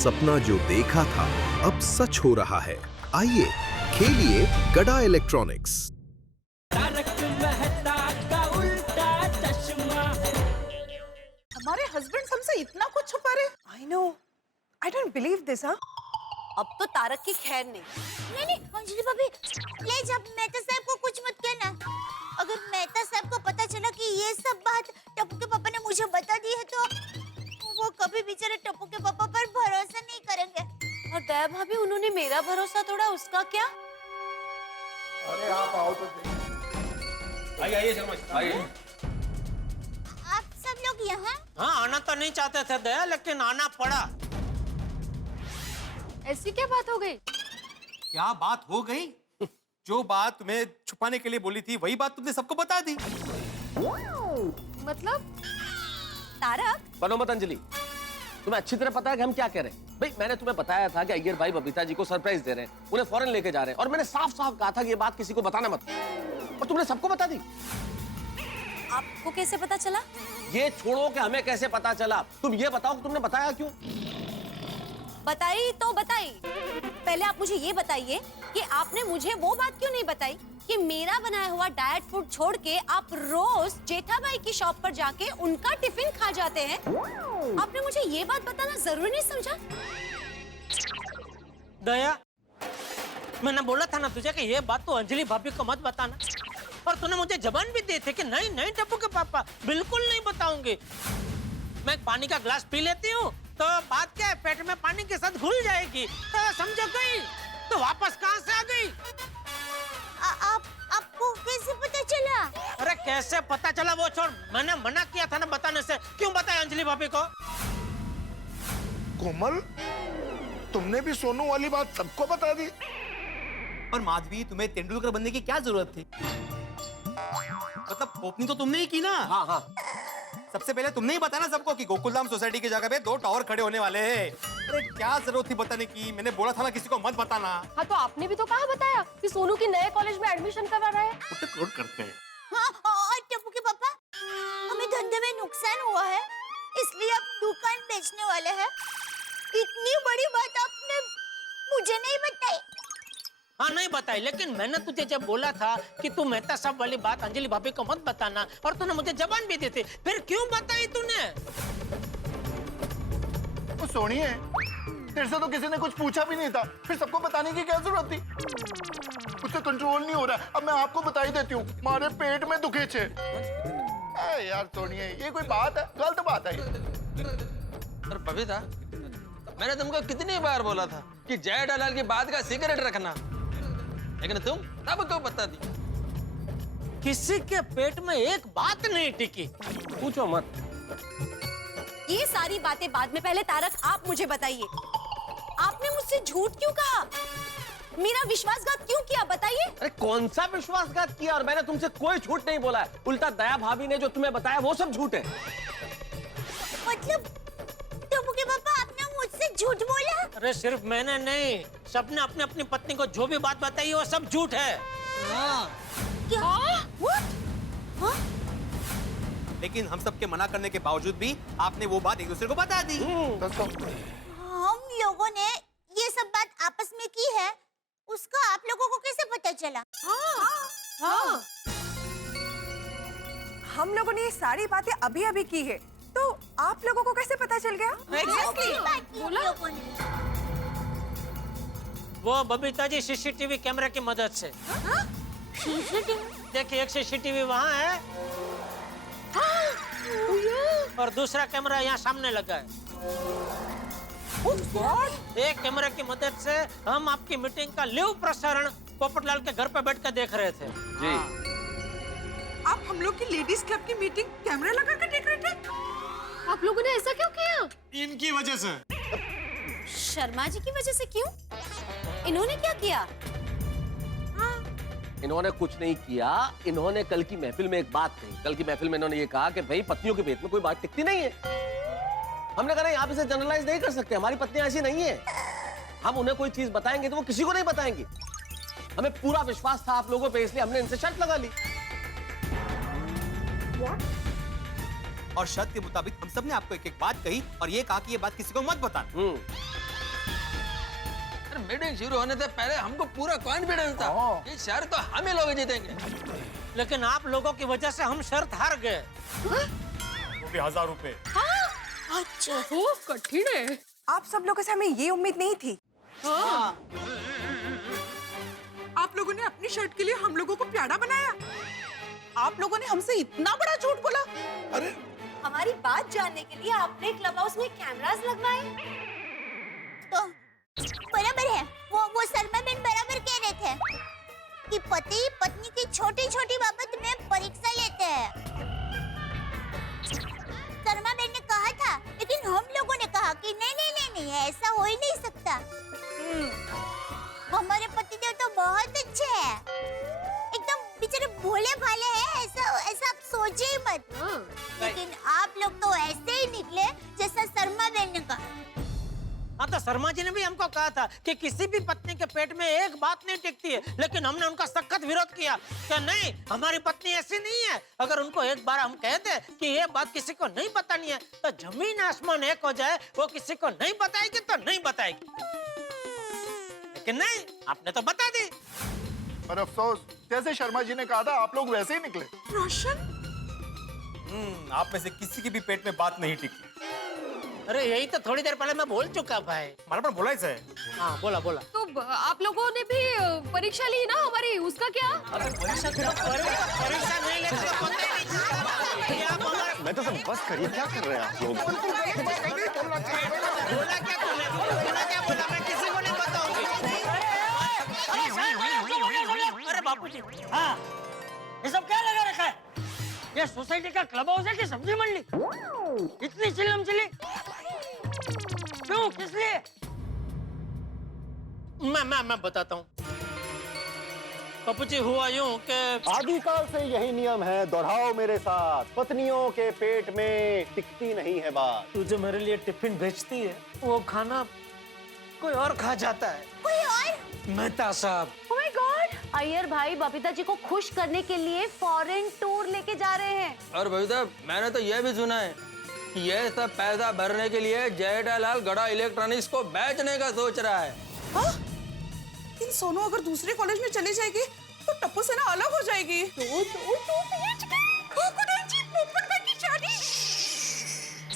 सपना जो देखा था अब सच हो रहा है। आइए खेलिए गड़ा इलेक्ट्रॉनिक्स। हमारे हस्बैंड हमसे इतना कुछ छुपा रहे। I know. I don't believe this, huh? अब तो तारक की खैर नहीं। नहीं अंजलि भाभी प्लीज अब मेहता साहब को कुछ मत कहना। अगर मेहता साहब को पता चला कि ये सब बात टप्पू के पापा ने मुझे बता दी है तो वो कभी बेचारे टप्पू के पापा पर भरोसा नहीं करेंगे। और दया भाभी उन्होंने मेरा भरोसा तोड़ा, उसका क्या? अरे आप आओ तो सही। आइए शर्मा आइए। आप सब लोग यहाँ? हाँ आना तो नहीं चाहते थे दया, लेकिन आना पड़ा। ऐसी क्या बात हो गई? क्या बात हो गई? जो बात तुम्हें छुपाने के लिए बोली थी वही बात तुमने सबको बता दी। मतलब तारक? बनो मत अंजलि, तुम्हें अच्छी तरह पता है कि हम क्या कह रहे हैं। भाई मैंने तुम्हें बताया था कि अय्यर भाई बबीता जी को सरप्राइज दे रहे हैं, उन्हें फॉरेन लेके जा रहे हैं, और मैंने साफ साफ कहा था कि ये बात किसी को बताना मत, और तुमने सबको बता दी। आपको कैसे पता चला? ये छोड़ो कि हमें कैसे पता चला, तुम ये बताओ कि तुमने बताया क्यों। बताई तो बताई, पहले आप मुझे ये बताइए कि आपने मुझे वो बात क्यों नहीं बताई कि मेरा बनाया हुआ डाइट फूड छोड़ के आप रोज जेठाबाई की शॉप पर जाके उनका टिफिन खा जाते हैं। आपने मुझे ये बात बताना जरूरी नहीं समझा? दया, मैंने बोला था ना तुझे कि ये बात तो अंजलि भाभी को मत बताना, और तूने मुझे जबान भी दी थी कि नहीं नहीं टप्पू के पापा बिल्कुल नहीं बताऊंगी। मैं पानी का ग्लास पी लेती हूँ तो बात क्या है, पेट में पानी के साथ घुल जाएगी। तो समझो गई तो वापस कहाँ से आ गई? आपको कैसे पता चला? अरे कैसे पता चला वो छोड़, मैंने मना किया था ना बताने से। क्यों बताया अंजलि भाभी को? कोमल, तुमने भी सोनू वाली बात सबको बता दी। और माधवी, तुम्हें तेंदुलकर बनने की क्या जरूरत थी? मतलब ओपनिंग तो तुमने ही की ना। हाँ हाँ, सबसे पहले तुमने ही बताया ना सबको कि गोकुलधाम सोसाइटी की जगह पे 2 टावर खड़े होने वाले हैं। अरे क्या जरूरत थी बताने की? मैंने बोला था ना किसी को मत बताना। हाँ तो आपने भी तो कहा बताया कि सोनू की नए कॉलेज में एडमिशन करवा रहा है। करते हैं। हाँ, और टप्पू के पापा हमें धंधे में नुकसान हुआ है इसलिए आप दुकान बेचने वाले हैं। इतनी बड़ी बात आपने मुझे नहीं बताई। हाँ नहीं बताई, लेकिन मैंने तुझे जब बोला था कि तू मेहता साहब वाली बात अंजलि भाभी को मत बताना, और तूने मुझे जबान भी दी थी, फिर क्यों बताई तूने? वो सोनी है, तेरे से तो किसी ने कुछ पूछा भी नहीं था, फिर सबको बताने की क्या जरूरत थी? उससे कंट्रोल नहीं हो रहा। अब मैं आपको बता ही देती हूँ, मारे पेट में दुखे छे। यार सोनिए, ये कोई बात है? गलत बात है। पर बबीता, मैंने तुमको कितनी बार बोला था कि जय दलाल की बात का सीक्रेट रखना, लेकिन तुम सबको बता दी। किसी के पेट में एक बात नहीं टिकी। पूछो मत। ये सारी बातें बाद में, पहले तारक आप मुझे बताइए, आपने मुझसे झूठ क्यों कहा? मेरा विश्वासघात क्यों किया, बताइए। अरे कौन सा विश्वासघात किया? और मैंने तुमसे कोई झूठ नहीं बोला है, उल्टा दया भाभी ने जो तुम्हें बताया वो सब झूठ है। मतलब टप्पू के पापा आपने मुझसे झूठ बोला? अरे सिर्फ मैंने नहीं, सबने अपनी अपनी पत्नी को जो भी बात बताई वो सब झूठ है। क्या? What? हाँ? लेकिन हम सबके मना करने के बावजूद भी आपने वो बात एक दूसरे को बता दी। हम लोगों ने ये सब बात आपस में की है, उसका आप लोगों को कैसे पता चला? हाँ। हम लोगों ने ये सारी बातें अभी अभी की है, तो आप लोगों को कैसे पता चल गया? बोला? वो बबीता जी सीसीटीवी कैमरे की मदद से। देखिए, एक सीसीटीवी वहाँ है और दूसरा कैमरा यहाँ सामने लगा है। एक कैमरे की मदद से हम आपकी मीटिंग का लाइव प्रसारण पोपटलाल के घर पे बैठ कर देख रहे थे। जी। आप हम लोग की लेडीज क्लब की मीटिंग कैमरा लगा कर देख रहे थे? आप लोगों ने ऐसा क्यों किया? इनकी वजह से। शर्मा जी की वजह से क्यों? इन्होंने क्या किया? इन्होंने कुछ नहीं किया, इन्होंने कल की महफिल में एक बात कही। कल की महफिल में इन्होंने ये कहा कि भाई पत्नियों के पेट में कोई बात टिकती नहीं है। हमने कहा नहीं, आप इसे जनरलाइज नहीं कर सकते, हमारी पत्नियां ऐसी नहीं है। हम उन्हें कोई चीज बताएंगे तो वो किसी को नहीं बताएंगे। हमें पूरा विश्वास था आप लोगों पे, इसलिए हमने इनसे शर्त लगा ली। और शर्त के मुताबिक हम सब ने आपको एक एक बात कही और ये कहा कि ये बात किसी को मत बताना। मीटिंग शुरू होने से पहले हमको पूरा कॉन्फिडेंस था कि शहर तो हम ही लोग जीतेंगे। लेकिन आप लोगों की वजह से हम शर्त हार गए। वो भी 1000 रुपए। अच्छा कठिन है। आप सब लोगों से हमें ये उम्मीद नहीं थी। आप लोगों ने अपनी शर्ट के लिए हम लोगों को प्यारा बनाया। आप लोगों ने हमसे इतना बड़ा झूठ बोला। अरे हमारी बात जानने के लिए आपने क्लब हाउस में कैमरास लगवाए। तो बराबर है, वो शर्मा बेन बराबर कह रहे थे कि पति पत्नी की छोटी छोटी बाबत में परीक्षा लेते हैं। शर्मा बेन ने कहा था, लेकिन हम लोगों ने कहा कि नहीं नहीं नहीं नहीं, ऐसा हो ही नहीं सकता। हमारे पतिदेव तो बहुत अच्छे हैं, एकदम बेचारे भोले भाले हैं, ऐसा आप सोचिए ही मत। लेकिन आप लोग तो ऐसे ही निकले जैसा शर्मा बेन ने कहा। हाँ, तो शर्मा जी ने भी हमको कहा था कि किसी भी पत्नी के पेट में एक बात नहीं टिकती है, लेकिन हमने उनका सख्त विरोध किया कि नहीं, हमारी पत्नी ऐसी नहीं है। अगर उनको एक बार हम कहते कि ये बात किसी को नहीं बतानी है तो जमीन आसमान एक हो जाए, वो किसी को नहीं बताएगी तो नहीं बताएगी। लेकिन नहीं, आपने तो बता दी। पर अफसोस, जैसे शर्मा जी ने कहा था आप लोग वैसे ही निकले। रोशन, आप में से किसी की भी पेट में बात नहीं टिकी। अरे यही तो थोड़ी देर पहले मैं बोल चुका भाई। हमारा पर बोला ही है। हाँ, बोला बोला। तो आप लोगों ने भी परीक्षा ली ना हमारी, उसका क्या? परीक्षा नहीं लेते तो पता ही नहीं। आप हमारे मैं तो सब बस करिए, क्या कर रहे हैं आप लोग? बोला क्या तूने? तूने क्या बोला? मैं किसी को नहीं बताऊंगी। अरे बापूजी, हाँ, ये सब क्या लगा रखा है? ये सोसाइटी का क्लब हाउस है कि सब्जी मंडी? इतनी चिल्लम चिल्ली क्यों, किस लिए? मैं बताता हूँ। बापूजी, हुआ यूं कि आदिकाल से यही नियम है, दोहराओ मेरे साथ। पत्नियों के पेट में टिकती नहीं है बात। तू जो मेरे लिए टिफिन भेजती है, वो खाना कोई और खा जाता है। कोई और? मेहता साहब। Oh my God! अय्यर भाई बबीता जी को खुश करने के लिए फॉरेन टूर लेके जा रहे हैं। और बबीता, मैंने तो यह भी सुना है कि यह सब पैसा भरने के लिए जेठालाल गड़ा इलेक्ट्रॉनिक्स को बेचने का सोच रहा है। हाँ? इन सोनू अगर दूसरे कॉलेज में चली जाएगी तो टप्पू से ना अलग हो जाएगी।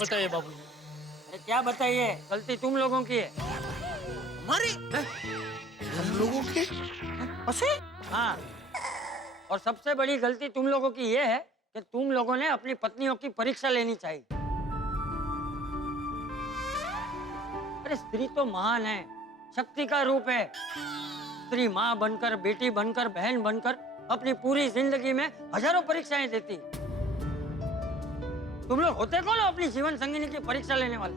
बताइए बाबू। क्या बताइए? गलती तुम लोगों की है। हमारी? हम लोगों के? हाँ, और सबसे बड़ी गलती तुम लोगों की ये है कि तुम लोगों ने अपनी पत्नियों की परीक्षा लेनी चाहिए। अरे स्त्री तो महान है, शक्ति का रूप है। स्त्री माँ बनकर, बेटी बनकर, बहन बनकर अपनी पूरी जिंदगी में हजारों परीक्षाएं देती। तुम लोग होते कौन हो अपनी जीवन संगिनी की परीक्षा लेने वाले?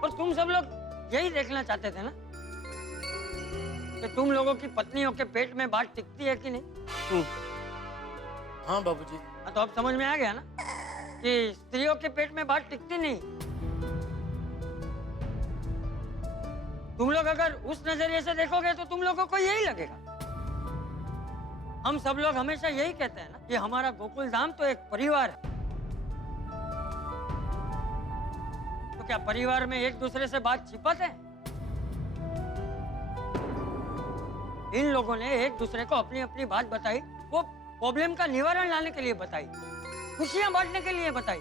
और तुम सब लोग यही देखना चाहते थे ना कि तुम लोगों की पत्नियों के पेट में बात टिकती है कि नहीं? हाँ बाबूजी। हाँ, तो अब समझ में आ गया ना कि स्त्रियों के पेट में बात टिकती नहीं। तुम लोग अगर उस नजरिए से देखोगे तो तुम लोगों को यही लगेगा। हम सब लोग हमेशा यही कहते हैं ना कि हमारा गोकुल धाम तो एक परिवार है। तो क्या परिवार में एक दूसरे से बात छिपाते हैं? इन लोगों ने एक दूसरे को अपनी अपनी बात बताई, वो प्रॉब्लम का निवारण लाने के लिए बताई, खुशियां बांटने के लिए बताई।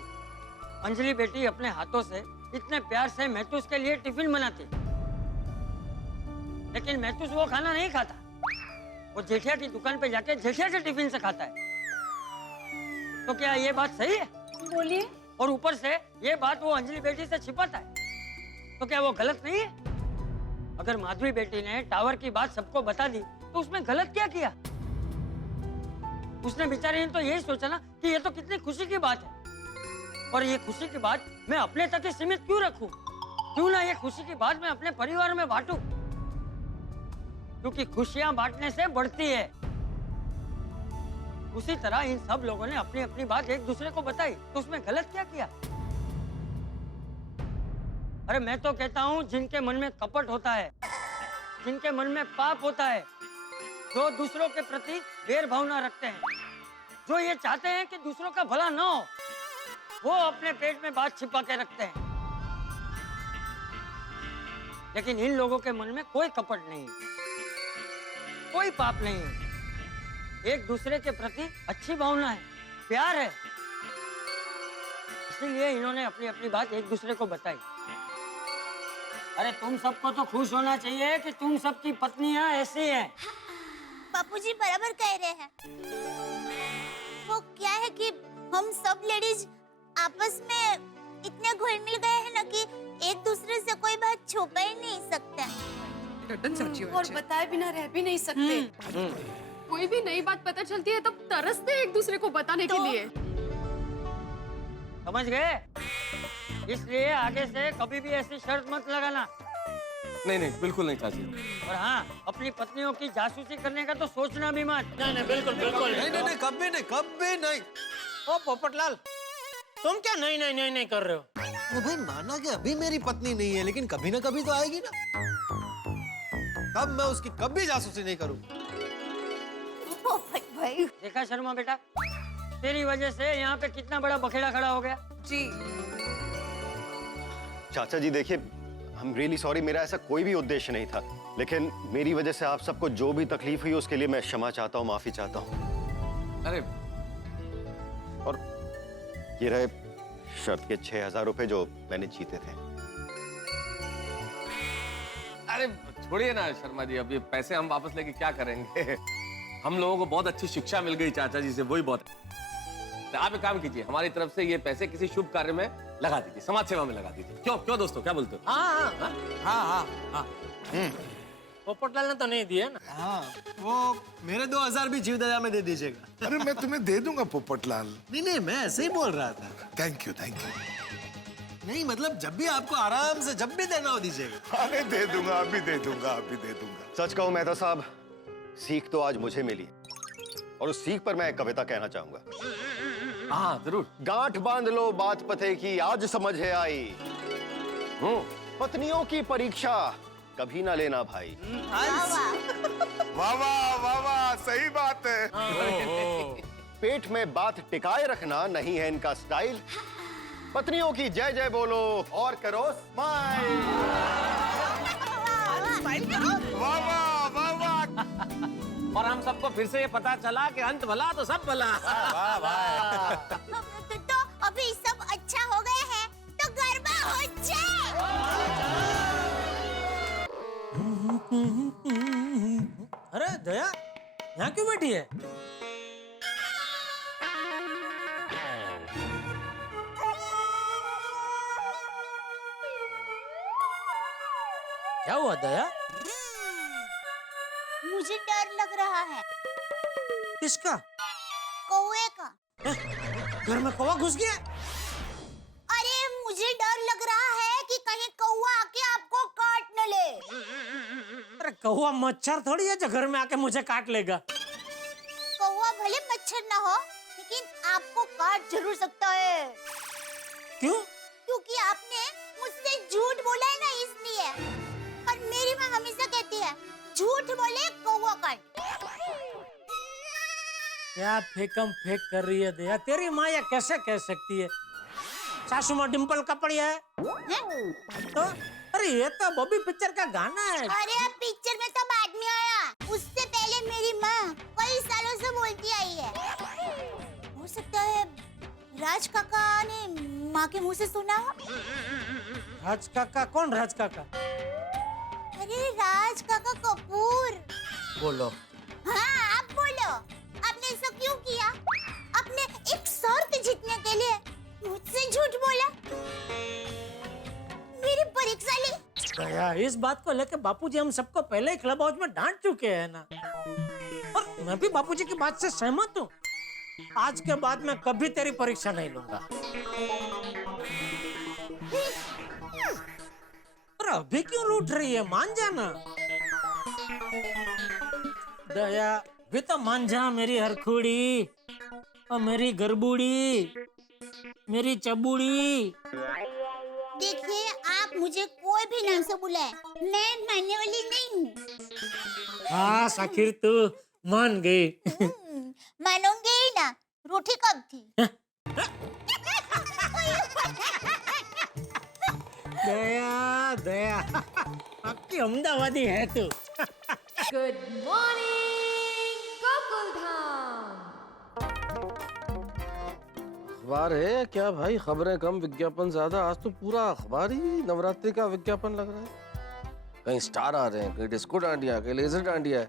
अंजलि बेटी अपने हाथों से इतने प्यार से महतूस के लिए टिफिन बनाती, लेकिन महतूस वो खाना नहीं खाता, वो जेठिया की दुकान पे जाके जेठिया के टिफिन से खाता है। तो क्या ये बात सही है? बोलिए। और ऊपर से ये बात वो अंजलि बेटी से छिपाता है, तो क्या वो गलत नहीं है? अगर माधवी बेटी ने टावर की बात सबको बता दी तो उसमें गलत क्या किया? उसने बेचारी ने तो यही सोचा ना कि ये तो कितनी खुशी की बात है, और ये खुशी की बात मैं अपने तक ही सीमित क्यों रखूं? क्यों ना ये खुशी की बात मैं अपने परिवार में बांटूं? क्योंकि खुशियां बांटने से बढ़ती है। उसी तरह इन सब लोगों ने अपनी अपनी बात एक दूसरे को बताई, तो उसमें गलत क्या किया? अरे मैं तो कहता हूँ जिनके मन में कपट होता है, जिनके मन में पाप होता है, जो दूसरों के प्रति बैर भावना रखते हैं, जो ये चाहते हैं कि दूसरों का भला ना हो, वो अपने पेट में बात छिपा के रखते हैं। लेकिन इन लोगों के मन में कोई कपट नहीं है, कोई पाप नहीं है। एक दूसरे के प्रति अच्छी भावना है, प्यार है। इसलिए इन्होंने अपनी अपनी बात एक दूसरे को बताई। अरे तुम सबको तो खुश होना चाहिए कि तुम सबकी पत्नियां ऐसी हैं। बापूजी बराबर कह रहे हैं। वो क्या है कि हम सब लेडीज आपस में इतने घुल मिल गए हैं ना कि एक दूसरे से कोई बात छुपा ही नहीं सकते और बताए बिना रह भी नहीं सकते। कोई भी नई बात पता चलती है तब तरसते हैं एक दूसरे को बताने के लिए। समझ गए? इसलिए आगे से कभी भी ऐसी शर्त मत लगाना। नहीं नहीं, बिल्कुल नहीं चाची। और हाँ, अपनी पत्नियों की जासूसी करने का तो सोचना भी मत। नहीं बिल्कुल बिल्कुल नहीं, कभी नहीं। ओ पोपटलाल, तुम क्या नहीं कर रहे हो? अरे भाई माना कि अभी मेरी पत्नी नहीं है, लेकिन कभी ना कभी तो आएगी ना। तब मैं उसकी कभी जासूसी नहीं करूँ। भाई देखा शर्मा बेटा, तेरी वजह से यहाँ पे कितना बड़ा बखेड़ा खड़ा हो गया। जी चाचा जी देखिए, हम रियली सॉरी, मेरा ऐसा कोई भी उद्देश्य नहीं था, लेकिन मेरी वजह से आप सबको जो भी तकलीफ हुई उसके लिए मैं क्षमा चाहता हूँ, माफी चाहता हूँ। अरे और ये रहे शर्त के 6,000 रुपए जो मैंने जीते थे। अरे छोड़िए ना शर्मा जी, अब ये पैसे हम वापस लेके क्या करेंगे? हम लोगों को बहुत अच्छी शिक्षा मिल गई चाचा जी से, वही बहुत है। तो आप एक काम कीजिए, हमारी तरफ से ये पैसे किसी शुभ कार्य में लगा दीजिए, समाज सेवा में लगा दीजिए। क्यों दोस्तों, क्या बोलते हो? हाँ। पोपटलाल ने तो नहीं दिया ना। हाँ, वो मेरे 2,000 भी जीव दया में दे दीजिएगा। अरे मैं तुम्हें दे दूंगा पोपटलाल। नहीं, मैं ऐसे ही बोल रहा था। Thank you. नहीं मतलब जब भी आपको आराम से जब भी देना हो दीजिएगा। अरे दे दूंगा, अभी दे दूंगा। सच कहूं मेहता साहब, सीख तो आज मुझे मिली, और उस सीख पर मैं एक कविता कहना चाहूंगा। हाँ जरूर। गांठ बांध लो बात पते की, आज समझ है आई। पत्नियों की परीक्षा कभी ना लेना भाई। वाह वाह, सही बात है। पेट में बात टिकाए रखना नहीं है इनका स्टाइल। पत्नियों की जय जय बोलो और करो स्माइल। वाह। और हम सबको फिर से ये पता चला कि अंत भला तो सब भला। तो अभी सब अच्छा हो गए हैं, तो गरबा हो जाए। अरे दया, यहाँ क्यों बैठी है? क्या हुआ दया? मुझे डर लग रहा है। किसका? कौवे का। घर में कौवा घुस गया? अरे मुझे डर लग रहा है कि कहीं कौवा आके आपको काट न ले। अरे कौवा मच्छर थोड़ी है जो घर में आके मुझे काट लेगा। कौवा भले मच्छर ना हो, लेकिन आपको काट जरूर सकता है। क्यों? क्योंकि आपने मुझसे झूठ बोला है ना, इसलिए। और मेरी माँ हमेशा कहती है, झूठ बोले कौवा काट। क्या फेकम फेक कर रही है दया? तेरी माँ ये कैसे कह सकती है? सासू माँ डिम्पल कपड़िया है तो? अरे ये तो बॉबी पिक्चर का गाना है। अरे पिक्चर में तो बाद में आया, उससे पहले मेरी माँ कई सालों से बोलती आई है। हो सकता है राज काका ने माँ के मुंह से सुना हो। राज काका? कौन राज काका? अरे राज काका कपूर। बोलो। हाँ आप बोलो, आपने ऐसा क्यों किया? आपने एक शर्त जीतने के लिए मुझसे झूठ बोला, मेरी परीक्षा ली। दया, इस बात को लेकर बापूजी हम सबको पहले ही क्लब हाउस में डांट चुके हैं ना, और मैं भी बापूजी की बात से सहमत हूँ। आज के बाद मैं कभी तेरी परीक्षा नहीं लूंगा। पर अभी क्यों रूठ रही है? मान जाना दया, भी तो मान जा मेरी हरखुड़ी और मेरी गरबूड़ी, मेरी चबूड़ी। देखिए आप मुझे कोई भी नाम से बुलाए, मैं मानने वाली नहीं हूँ। हाँ आखिर तू मान गई। मानूंगी ही ना, रूठी कब थी? दया दया पक्की अहमदाबादी है तू। Good morning Gokul Dham. अखबार है क्या भाई? खबरें कम विज्ञापन ज्यादा। आज तो पूरा अखबार ही नवरात्रि का विज्ञापन लग रहा है। कहीं स्टार आ रहे हैं, कहीं डिस्को डांडिया, कहीं लेजर डांडिया है।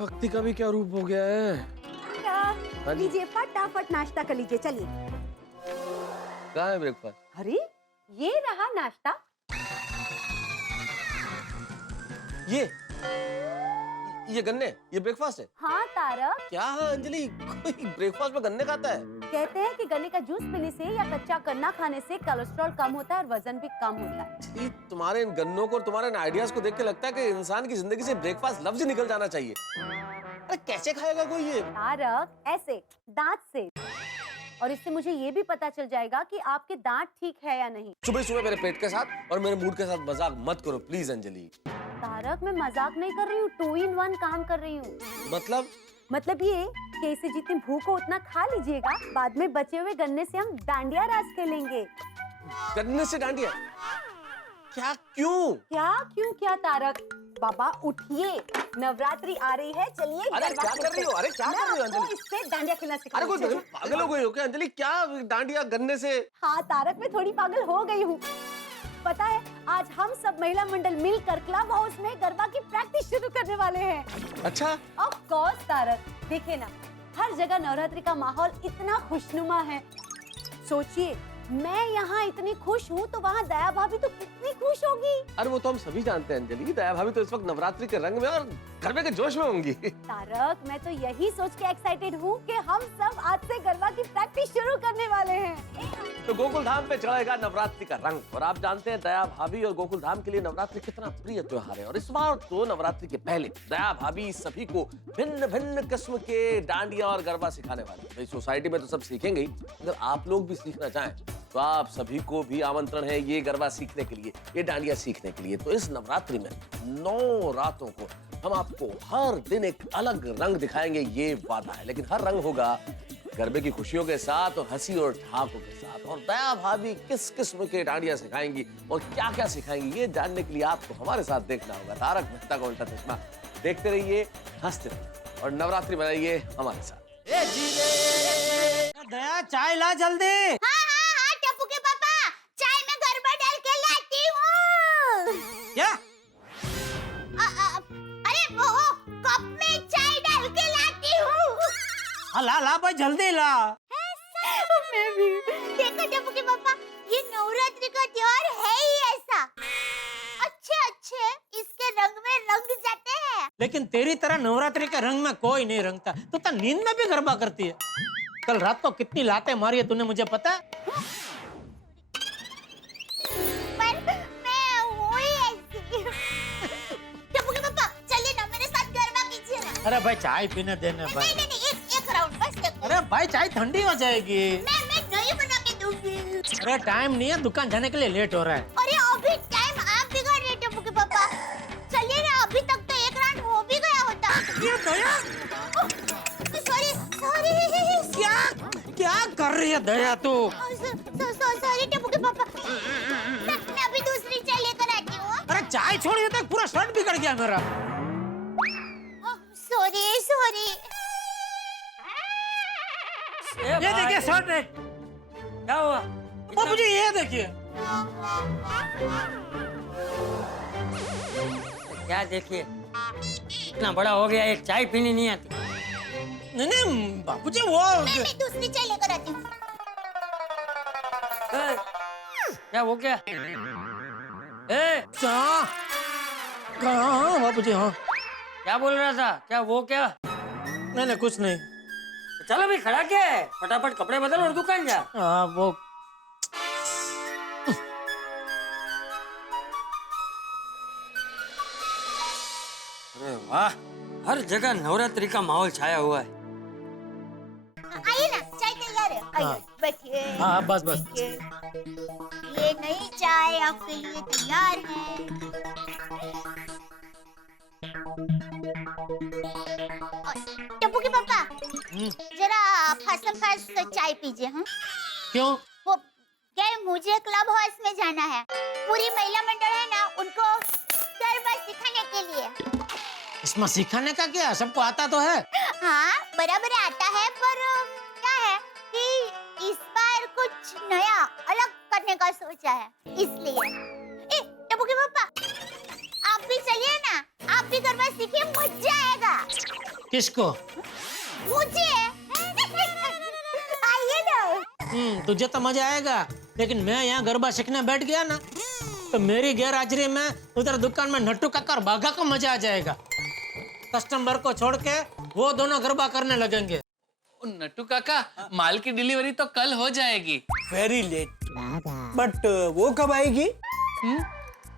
भक्ति का भी क्या रूप हो गया है। लीजिए फटाफट नाश्ता कर लीजिए, चलिए। कहाँ है ब्रेकफास्ट? अरे ये रहा नाश्ता। ये गन्ने, ये ब्रेकफास्ट है? हाँ तारक, क्या है अंजलि, कोई ब्रेकफास्ट में गन्ने खाता है? कहते हैं कि गन्ने का जूस पीने से या कच्चा गन्ना खाने से कोलेस्ट्रॉल कम होता है और वजन भी कम होता है। तुम्हारे इन गन्नों को और तुम्हारे इन आइडियाज को देख के लगता है कि इंसान की जिंदगी से ब्रेकफास्ट लफ्ज ही निकल जाना चाहिए। अरे कैसे खाएगा कोई ये? तारक, ऐसे दांत से। और इससे मुझे ये भी पता चल जाएगा कि आपके दांत ठीक है या नहीं। सुबह सुबह मेरे पेट के साथ और मेरे मूड के साथ मजाक मत करो प्लीज अंजलि। तारक, मैं मजाक नहीं कर रही हूँ, 2 in 1 काम कर रही हूँ। मतलब ये कि इसे जितनी भूख हो उतना खा लीजिएगा, बाद में बचे हुए गन्ने से हम डांडिया राज खेलेंगे। गन्ने से डांडिया? क्या क्यों? क्या तारक? बाबा उठिए, नवरात्रि आ रही है, चलिए। अरे क्या कर रही हो? अरे क्या कर रही हो अंजलि? इससे डांडिया खेलना सिखा। अरे कोई पागल हो गई हो क्या अंजलि? क्या डांडिया गन्ने से? हाँ तारक, मैं थोड़ी पागल हो गई हूँ। पता है, आज हम सब महिला मंडल मिलकर क्लब हाउस में गरबा की प्रैक्टिस शुरू करने वाले हैं। अच्छा? ऑफ कोर्स तारक, देखिए ना, हर जगह नवरात्रि का माहौल इतना खुशनुमा है। सोचिए, मैं यहाँ इतनी खुश हूँ तो वहाँ दया भाभी तो कितनी खुश होगी। अरे वो तो हम सभी जानते हैं अंजलि, दया भाभी तो इस वक्त नवरात्रि के रंग में और गरबे के जोश में होंगी। तारक, मैं तो यही सोच के एक्साइटेड हूँ कि हम सब आज से गरबा की प्रैक्टिस शुरू करने वाले हैं। तो गोकुल धाम पे चढ़ेगा नवरात्रि का रंग। और आप जानते हैं दया भाभी और गोकुल धाम के लिए नवरात्रि कितना प्रिय त्योहार है। और इस बार तो नवरात्रि के पहले दया भाभी सभी को भिन्न भिन्न किस्म के डांडिया और गरबा सिखाने वाले हैं। सोसाइटी में तो सब सीखेंगे ही, अगर आप लोग भी सीखना चाहें तो आप सभी को भी आमंत्रण है ये गरबा सीखने के लिए, ये डांडिया सीखने के लिए। तो इस नवरात्रि में 9 रातों को हम आपको हर दिन एक अलग रंग दिखाएंगे, ये वादा है। लेकिन हर रंग होगा गरबे की खुशियों के साथ और हंसी और ठहाकों के साथ। और दया भाभी किस किस्म के डांडिया सिखाएंगी और क्या क्या सिखाएंगी, ये जानने के लिए आपको हमारे साथ देखना होगा तारक मेहता का उल्टा चश्मा। देखते रहिए, हंसते रहिए और नवरात्रि मनाइए हमारे साथ। दया चाय ला जल्दी। हाँ टप्पू के पापा, चाय में गरबा डाल के लाती हूँ। क्या? अरे वो कप में चाय डाल के लाती हूँ। हाँ ला भाई जल्दी ला। मैं भी। देखो टप्पू के पापा, ये नवरात्रि का त्योहार है ही ऐसा। अच्छे इसके रंग में रंग जाते हैं। लेकिन तेरी तरह नवरात्रि के रंग में कोई नहीं रंगता। तू तो नींद में भी गरबा करती है। कल रात को कितनी लातें मारी है तूने, मुझे पता है? पर मैं हूँ ही ऐसी। टप्पू के पापा, चलिए ना मेरे साथ गरबा कीजिए ना। अरे भाई चाय पीने देना भाई। नहीं, एक राउंड बस एक। अरे भाई चाय ठंडी हो जाएगी। मैं नहीं बना के दूंगी। अरे टाइम नहीं है, दुकान जाने के लिए लेट हो रहा है। अरे अभी टाइम आप बिगाड़ रहे टप्पू के पापा। चलिए ना, अभी तक तो एक राउंड हो भी गया होता। ये दया, सॉरी। क्या कर रही है दया तू? सॉरी टप्पू के पापा। मैं अभी दूसरी चाय लेकर आती हूँ। अरे चाय छोड़ी तो पूरा शर्ट बिगड़ गया मेरा। सॉरी। ये देखिए शर्ट, क्या हुआ? वो मुझे ये देखिए। क्या देखिए, इतना बड़ा हो गया, एक चाय पीनी नहीं आती। नहीं बाबूजी, वो मैं दूसरी चाय लेकर आती हूँ। क्या वो क्या? कहाँ बाबूजी? हाँ क्या बोल रहा था? क्या वो क्या? नहीं कुछ नहीं। चलो भी खड़ा क्या है, फटाफट कपड़े बदल और दुकान जा। हाँ वो अरे वाह, हर जगह नवरात्रि का माहौल छाया हुआ है। आइए ना, चाय तैयार है। आइए बैठिए। हाँ बस ये नई चाय आपके लिए तैयार है। टप्पू के पापा, जरा फर्स्ट चाय पीजिए। हाँ क्यों? वो क्या, मुझे क्लब हाउस में जाना है। पूरी महिला मंडल है ना, उनको इसमें सिखाने का क्या, सबको आता तो है। हाँ बराबर आता है, पर क्या है कि इस बार कुछ नया अलग करने का सोचा है, इसलिए। टप्पू के पापा, आप भी चलिए ना, आप भी गरबा सीखिए, मजा आएगा। किसको? मुझे। आइए ना। तुझे तो मजा आएगा, लेकिन मैं यहाँ गरबा सीखने बैठ गया ना, तो मेरी गैरहाजिरी में उधर दुकान में नट्टू काका और बाघा को मजा आ जाएगा। कस्टमर को छोड़ के वो दोनों गरबा करने लगेंगे। नट्टू काका, माल की डिलीवरी तो कल हो जाएगी। वेरी लेट, बट वो कब आएगी?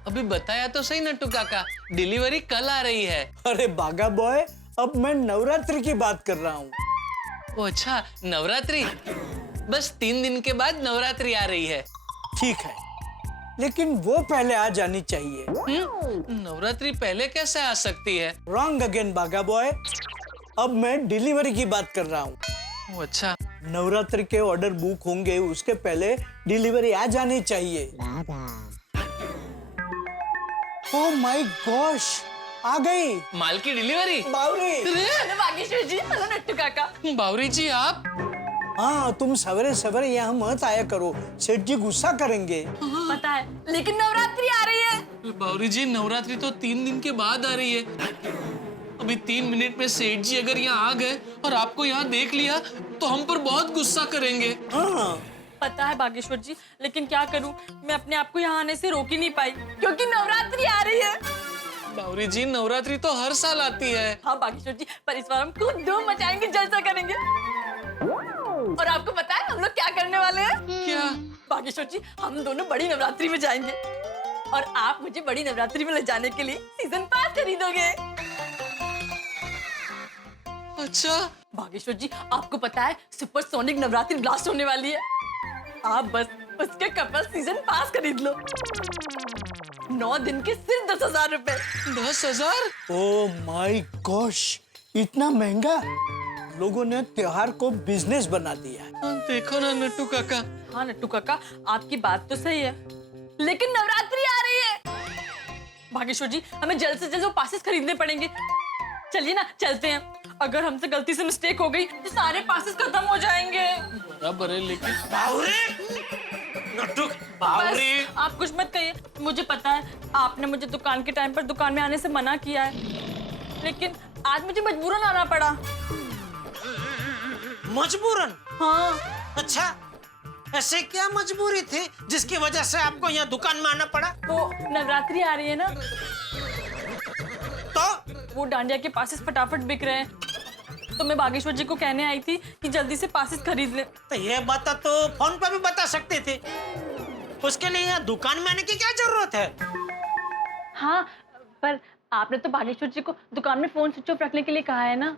अभी बताया तो सही नट्टू काका, डिलीवरी कल आ रही है। अरे बागा बॉय, अब मैं नवरात्रि की बात कर रहा हूँ। ओ अच्छा, नवरात्रि। बस 3 दिन के बाद नवरात्रि आ रही है। ठीक है, लेकिन वो पहले आ जानी चाहिए। नवरात्रि पहले कैसे आ सकती है? रॉन्ग अगेन बागा बॉय, अब मैं डिलीवरी की बात कर रहा हूँ। ओ अच्छा, नवरात्रि के ऑर्डर बुक होंगे, उसके पहले डिलीवरी आ जानी चाहिए। ओह माय गॉश, आ गई माल की डिलीवरी। बावरी। बागेश्वर जी, हेलो नट्टू काका। बावरी जी आप? हाँ, तुम सवेरे सवेरे यहाँ मत आया करो, सेठ जी गुस्सा करेंगे। पता है, लेकिन नवरात्रि आ रही है। बावरी जी, नवरात्रि तो 3 दिन के बाद आ रही है। अभी 3 मिनट में सेठ जी अगर यहाँ आ गए और आपको यहाँ देख लिया तो हम पर बहुत गुस्सा करेंगे। हाँ। पता है बागेश्वर जी, लेकिन क्या करूं, मैं अपने आप को यहाँ आने से रोक ही नहीं पाई, क्योंकि नवरात्रि आ रही है। बावरी जी, नवरात्रि तो हर साल आती है। हाँ बागेश्वर जी, पर इस बार हम खूब धूम मचाएंगे, जलसा करेंगे। और आपको पता है हम लोग क्या करने वाले हैं? क्या? बागेश्वर जी, हम दोनों बड़ी नवरात्रि में जाएंगे और आप मुझे बड़ी नवरात्रि में ले जाने के लिए सीजन पास खरीदोगे। अच्छा बागेश्वर जी, आपको पता है सुपरसोनिक नवरात्रि ब्लास्ट होने वाली है। आप बस उसके कपल सीजन पास खरीद लो। 9 दिन के सिर्फ 10,000 रुपए। 10,000? ओह माय गॉश, इतना महंगा? लोगों ने त्योहार को बिजनेस बना दिया है। देखो ना नट्टू काका। हाँ नट्टू काका, आपकी बात तो सही है, लेकिन नवरात्रि आ रही है। बागेश्वर जी, हमें जल्द से जल्द वो पासेस खरीदने पड़ेंगे। चलिए ना, चलते हैं। अगर हमसे गलती से मिस्टेक हो गई तो सारे पासेस खत्म हो जाएंगे। बराबर है, लेकिन नट्टू बावरी, बस, आप कुछ मत कहिए। मुझे पता है आपने मुझे दुकान के टाइम पर दुकान में आने से मना किया है, लेकिन आज मुझे मजबूरन आना पड़ा। मजबूरन? हाँ। अच्छा, ऐसे क्या मजबूरी थी जिसकी वजह से आपको यहाँ दुकान में आना पड़ा? तो नवरात्रि आ रही है ना, तो वो डांडिया के पासेस फटाफट बिक रहे हैं, तो मैं बागेश्वर जी को कहने आई थी कि जल्दी से पासेस खरीद ले। तो ये बात तो फोन पर भी बता सकते थे, उसके लिए यहाँ दुकान में आने की क्या जरूरत है? हाँ, पर आपने तो बागेश्वर जी को दुकान में फोन स्विच ऑफ रखने के लिए कहा है ना।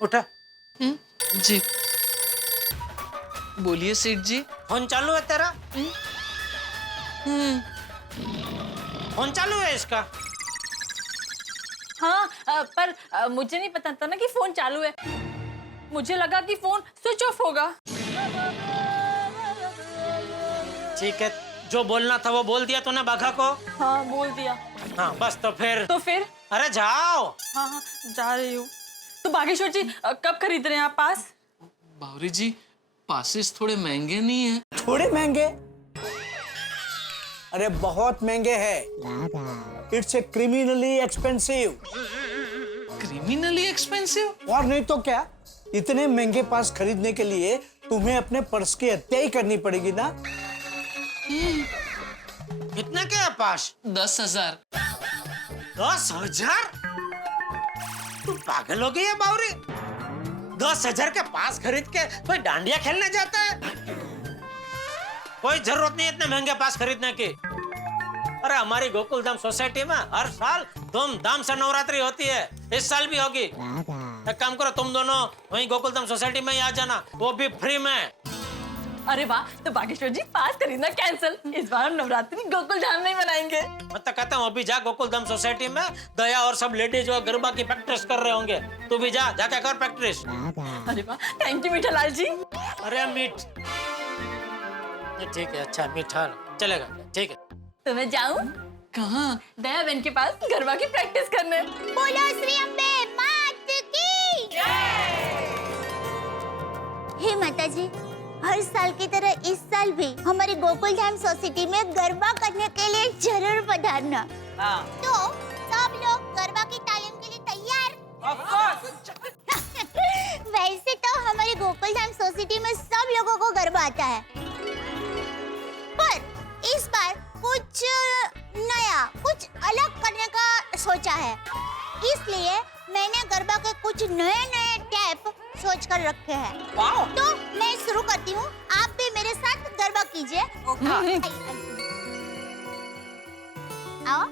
उठा। जी बोलिए सेठ जी। फोन चालू है तेरा? फोन चालू है इसका? हाँ, पर मुझे नहीं पता था ना कि फोन चालू है। मुझे लगा कि फोन स्विच ऑफ होगा। ठीक है, जो बोलना था वो बोल दिया तूने बाघा को? हाँ, बोल दिया। हाँ बस, तो फिर? अरे जाओ। हाँ हाँ, जा रही हूँ। तो बागेश्वर जी, कब खरीद रहे हैं आप पास? बावरी जी, पासेस थोड़े महंगे नहीं है? थोड़े महंगे? अरे बहुत महंगे हैं। It's a criminally expensive. Criminally expensive? और नहीं तो क्या, इतने महंगे पास खरीदने के लिए तुम्हें अपने पर्स की हत्या ही करनी पड़ेगी ना। कितना क्या है पास? 10,000। 10,000? तू पागल हो गई है बावरी? 10,000 के पास खरीद के कोई डांडिया खेलने जाता है? कोई जरूरत नहीं है इतने महंगे पास खरीदने की। अरे हमारी गोकुलधाम सोसाइटी में हर साल धूमधाम से नवरात्रि होती है, इस साल भी होगी। एक काम करो, तुम दोनों वहीं गोकुलधाम सोसाइटी में ही आ जाना, वो भी फ्री में। अरे वाह, तो बागेश्वर जी पास खरीदना कैंसिल। इस बार हम नवरात्रि गोकुल धाम में ही मनाएंगे। मैं तो कहता हूँ अभी जा गोकुल धाम सोसाइटी में दया और सब लेडीज जो गरबा की प्रैक्टिस कर रहे होंगे, तू भी जा, जाके कर प्रैक्टिस। अरे वाह, थैंक यू मीठालाल जी। अरे मीठ, ठीक है, अच्छा मीठा चलेगा, ठीक है। तो मैं जाऊँ? कहाँ? दया बहन के पास गरबा की प्रैक्टिस करने। बोलो श्री अम्बे मात की हे माता जी, हर साल की तरह इस साल भी हमारे गोकुल धाम सोसाइटी में गरबा करने के लिए जरूर पधारना। तो सब लोग गरबा की तालीम के लिए तैयार? Of course. वैसे तो हमारे गोकुल धाम सोसाइटी में सब लोगों को गरबा आता है, पर इस बार कुछ नया, कुछ अलग करने का सोचा है। इसलिए मैंने गरबा के कुछ नए स्टेप सोच कर रखे हैं। वाओ! तो मैं शुरू करती हूँ, आप भी मेरे साथ गरबा कीजिए। आओ।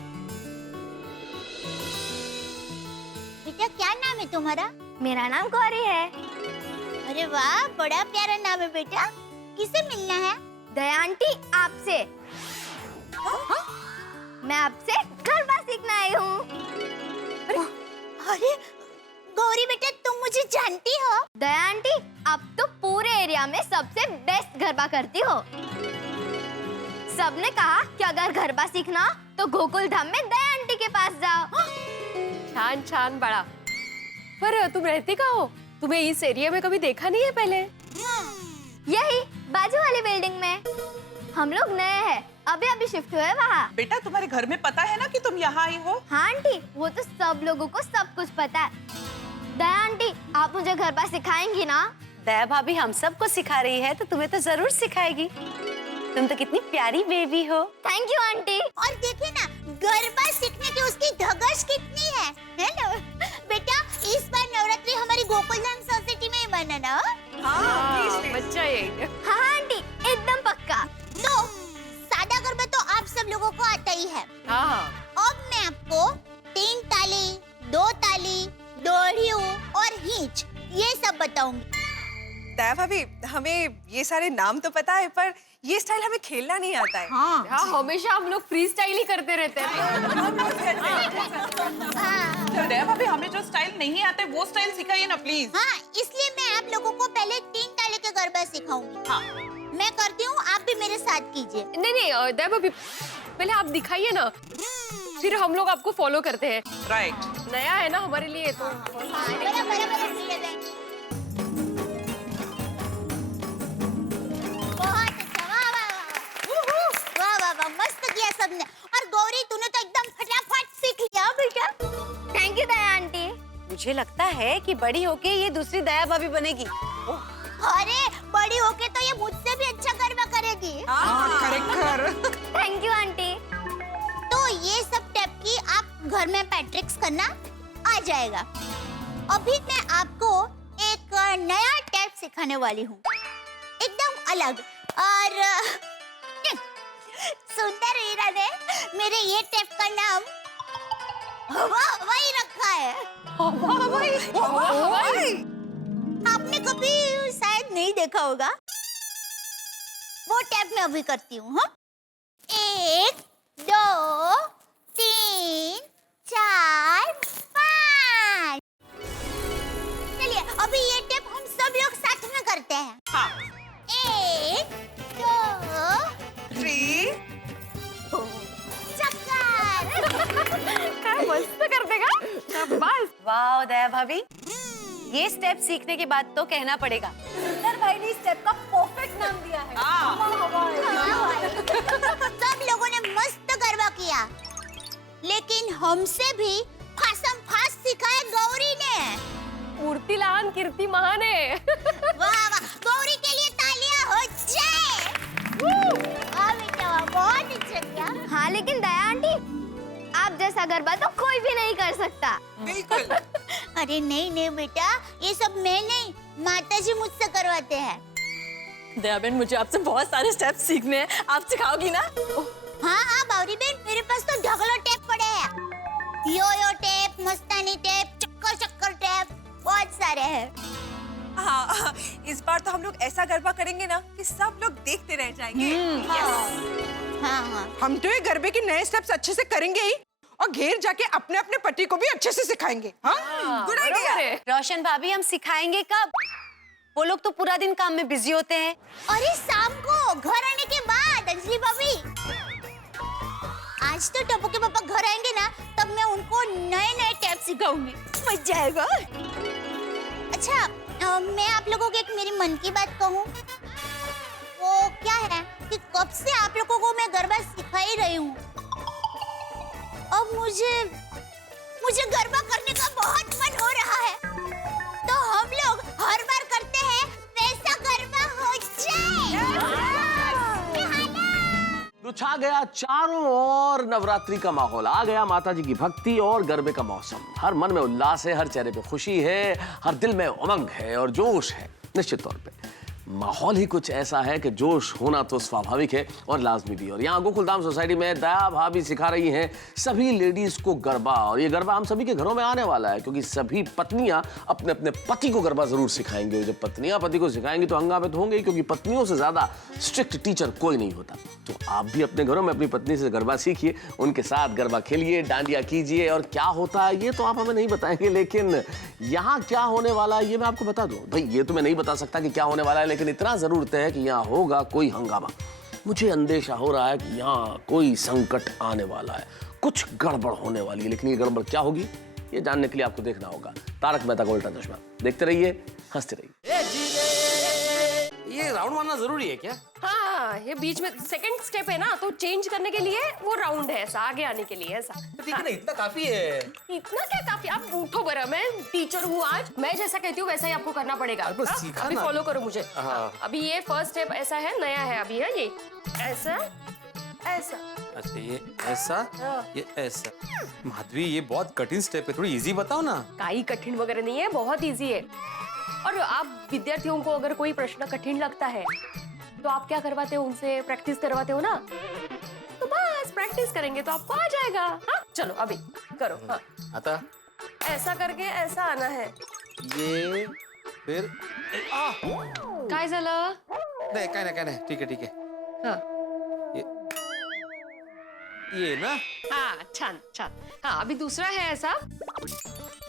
बेटा क्या नाम है तुम्हारा? मेरा नाम गौरी है। अरे वाह, बड़ा प्यारा नाम है बेटा। किसे मिलना है? दया आंटी, आपसे। मैं आपसे गरबा सीखना आई हूँ। अरे गौरी बेटा, तुम मुझे जानती हो? दया आंटी, आप तो पूरे एरिया में सबसे बेस्ट गरबा करती हो। सबने कहा कि अगर गरबा सीखना तो गोकुल धाम में दया आंटी के पास जाओ। छान छान बड़ा। पर तुम रहती कहाँ हो? तुम्हें इस एरिया में कभी देखा नहीं है पहले? यही बाजू वाली बिल्डिंग में। हम लोग नए हैं, अभी अभी शिफ्ट हुए वहाँ। बेटा तुम्हारे घर में पता है ना कि तुम यहाँ आई हो? हाँ आंटी, वो तो सब लोगों को सब कुछ पता है। दया आंटी, आप मुझे गरबा सिखाएंगी ना? दया भाभी हम सबको सिखा रही है तो तुम्हें तो जरूर सिखाएगी। तुम तो कितनी प्यारी बेबी हो। Thank you aunty. और देखिए ना, गरबा सीखने की उसकी धगश कितनी है ना? बेटा इस बार नवरात्रि हमारी गोकुल धाम सोसाइटी में ही मनाना। बच्चा ये। हाँ आंटी, एकदम पक्का। तो सादा गरबा तो आप सब लोगों को आता ही है। हाँ। अब मैं आपको 3 ताली, 2 ताली, दोहरियों और हिंच ये सब बताऊंगी। दया भाभी, हमें ये सारे नाम तो पता है, पर ये स्टाइल हमें खेलना नहीं आता है। हाँ, हमेशा हम लोग फ्री स्टाइल ही करते रहते हैं। तो दया भाभी, हमें जो स्टाइल नहीं आता है वो स्टाइल सिखाइए ना प्लीज। हाँ, इसलिए मैं आप लोगों को पहले 3 ताली के गरबा सिखाऊंगी। हाँ, मैं करती हूँ, आप भी मेरे साथ कीजिए। नहीं दया भाभी, पहले आप दिखाइए ना, फिर हम लोग आपको फॉलो करते हैं। राइट। नया है ना हमारे लिए तो। बहुत अच्छा, वाह वाह वाह, मस्त किया सबने। और गौरी, तूने तो एकदम फटाफट सीख लिया बेटा। Thank you Daya aunty. मुझे लगता है कि बड़ी होके ये दूसरी दया भाभी बनेगी। अरे बड़ी होके तो ये मुझसे भी अच्छा गरबा करेगी। Thank you aunty. तो ये सब टेप की आप घर में प्रैक्टिस करना आ जाएगा। अभी मैं आपको एक नया टेप सिखाने वाली हूँ, एकदम अलग। और सुंदर हीरा ने मेरे ये टेप का नाम हवाई रखा है। आपने कभी शायद नहीं देखा होगा। वो टेप मैं अभी करती हूँ। हाँ, 1 2 3 4 5। चलिए अभी ये टेप हम सब लोग साथ में करते हैं। हाँ। 1 2 3 चक्कर। क्या मस्त कर देगा। शाबाश। वाह दया भाभी, ये स्टेप सीखने के बाद तो कहना पड़ेगा सुंदर भाई ने इस स्टेप का परफेक्ट नाम दिया है। सब लोगों ने मस्त गरबा किया, लेकिन हमसे भी फासम फास सिखाया गौरी ने। मूर्ति लहान कीर्ति महान है। वाह वाह, गौरी के लिए तालियां हो जाए। वाह बेटा, वाह, बहुत अच्छा किया। हाँ लेकिन दया आंटी, आप जैसा गरबा तो कोई भी नहीं कर सकता। बिल्कुल। अरे नहीं नहीं बेटा, ये सब मैं नहीं, माताजी मुझसे करवाते हैं। दया बहन, मुझे आपसे बहुत सारे स्टेप्स सीखने हैं, आप सिखाओगी ना? हाँ हाँ बावरी बहन, मेरे पास तो ढगलो टेप पड़े हैं। यो यो टेप, मस्तानी टेप, चक्कर चक्कर टेप, बहुत सारे हैं। हाँ, इस बार तो हम लोग ऐसा गरबा करेंगे ना कि सब लोग देखते रह जाएंगे। हम तो ये गरबे के नए स्टेप्स अच्छे से करेंगे ही और घेर जाके अपने अपने पति को भी अच्छे से सिखाएंगे। हाँ, गुड आइडिया। रोशन भाभी, हम सिखाएंगे कब? वो लोग तो पूरा दिन काम में बिजी होते हैं। और इस शाम को घर आने के बाद अंजलि भाभी, आज तो टप्पू के पापा घर आएंगे ना, तब मैं उनको नए नए टैप सिखाऊंगी। मजा आएगा। अच्छा, मैं आप लोगों को एक मेरी मन की बात कहूँ। वो क्या है कि कब से आप लोगों को मैं गरबा सिखा ही रही हूँ। अब मुझे गरबा करने का बहुत मन हो रहा है। तो हम लोग हर बार करते हैं वैसा गरबा हो जाए। तो छा गया चारों ओर नवरात्रि का माहौल, आ गया माता जी की भक्ति और गरबे का मौसम। हर मन में उल्लास है, हर चेहरे पे खुशी है, हर दिल में उमंग है और जोश है। निश्चित तौर पे माहौल ही कुछ ऐसा है कि जोश होना तो स्वाभाविक है और लाजमी भी। और यहाँ गोकुलधाम सोसाइटी में दया भाभी सिखा रही हैं सभी लेडीज को गरबा। और ये गरबा हम सभी के घरों में आने वाला है, क्योंकि सभी पत्नियां अपने अपने पति को गरबा जरूर सिखाएंगे। और जब पत्नियां पति को सिखाएंगी तो हंगामे तो होंगे, क्योंकि पत्नियों से ज्यादा स्ट्रिक्ट टीचर कोई नहीं होता। तो आप भी अपने घरों में अपनी पत्नी से गरबा सीखिए, उनके साथ गरबा खेलिए, डांडिया कीजिए। और क्या होता है ये तो आप हमें नहीं बताएंगे, लेकिन यहाँ क्या होने वाला है ये मैं आपको बता दूं। भाई ये तो मैं नहीं बता सकता कि क्या होने वाला है, लेकिन इतना जरूर तय है कि यहाँ होगा कोई हंगामा। मुझे अंदेशा हो रहा है कि यहाँ कोई संकट आने वाला है, कुछ गड़बड़ होने वाली है। लेकिन ये गड़बड़ क्या होगी ये जानने के लिए आपको देखना होगा तारक मेहता का उल्टा चश्मा। देखते रहिए, हंसते रहिए। ये राउंड मारना जरूरी है क्या? हाँ, ये बीच में सेकंड स्टेप है ना, तो चेंज करने के लिए वो राउंड है, ऐसा आगे आने के लिए ऐसा। ठीक है ना, इतना काफी है। इतना क्या काफी? आप उठो बरा, मैं टीचर हूँ आज, मैं जैसा कहती हूँ वैसा ही आपको करना पड़ेगा। अभी फॉलो करो मुझे। अभी ये फर्स्ट स्टेप ऐसा है, नया है अभी है ये ऐसा ऐसा। अच्छा ये ऐसा, ये ऐसा। माधवी ये बहुत कठिन स्टेप है, थोड़ी इजी बताओ ना। काई कठिन वगैरह नहीं है, बहुत इजी है। और आप विद्यार्थियों को अगर कोई प्रश्न कठिन लगता है तो आप क्या करवाते हो, उनसे प्रैक्टिस करवाते हो ना। तो बस प्रैक्टिस करेंगे तो आपको आ जाएगा। हाँ चलो अभी करो। हाँ आता ऐसा करके ऐसा आना है। ये फिर काय झालं? नहीं काय नहीं, ठीक है। हाँ ये ना। हाँ छान छान। हाँ अभी दूसरा है ऐसा,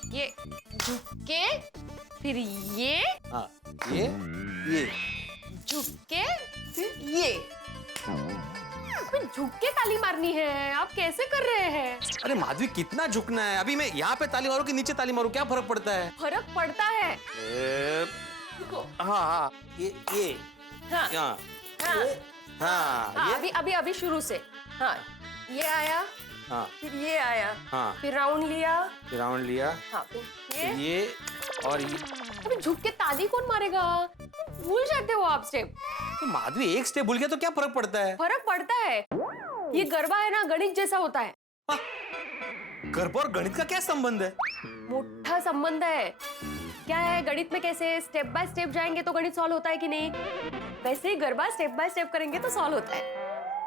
ये झुक के फिर ये। हाँ ये झुक के फिर ये। झुक के ताली मारनी है, आप कैसे कर रहे हैं? अरे माधवी कितना झुकना है? अभी मैं यहाँ पे ताली मारूं कि नीचे ताली मारूं, क्या फर्क पड़ता है? फर्क पड़ता है। हाँ ये हाँ हाँ हाँ हाँ ये अभी शुरू से। हाँ ये आया, हाँ फिर ये आया, हाँ फिर राउंड लिया, हाँ फिर ये और ये। अबे झुक के ताली कौन मारेगा? भूल जाते हो आप स्टेप। तो माधवी एक स्टेप भूल गया तो क्या फर्क पड़ता है? फर्क पड़ता है। ये गरबा है ना, गणित जैसा होता है। गरबा और गणित का क्या संबंध है? मोटा संबंध है। क्या है, गणित में कैसे स्टेप बाय स्टेप जाएंगे तो गणित सॉल्व होता है कि नहीं, वैसे ही गरबा स्टेप बाय स्टेप करेंगे तो सॉल्व होता है।